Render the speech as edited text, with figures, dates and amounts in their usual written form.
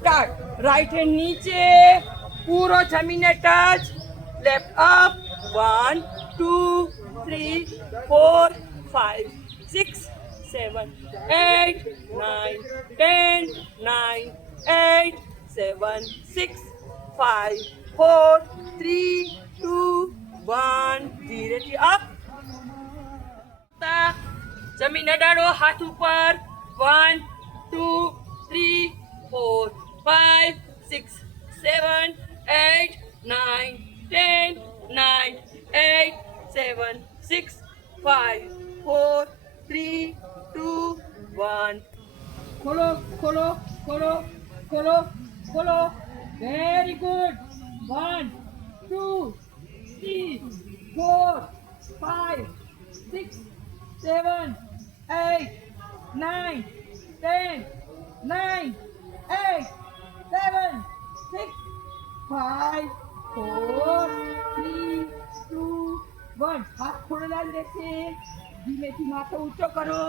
start right hand नीचे पूरा जमीन टच लेफ्ट अप 1 2 3 4 5 6 7 8 9 10 9 8 7 6 5 4 3 2 1 ધીરેથી અપ જમીન અડાડો હાથ ઉપર 1 2 3 4 5 6 7 8 9 10 9 8 7 6 5 4 3 2 1 ખોલો ખોલો ખોલો ખોલો ખોલો વેરી ગુડ 1 2 3 4 5 6 7 8 9 10 9 8 7 6 5 4 3 2 1 હાથ ખોલેલા જ રહેશે ધીમેથી માથો ઊંચો કરો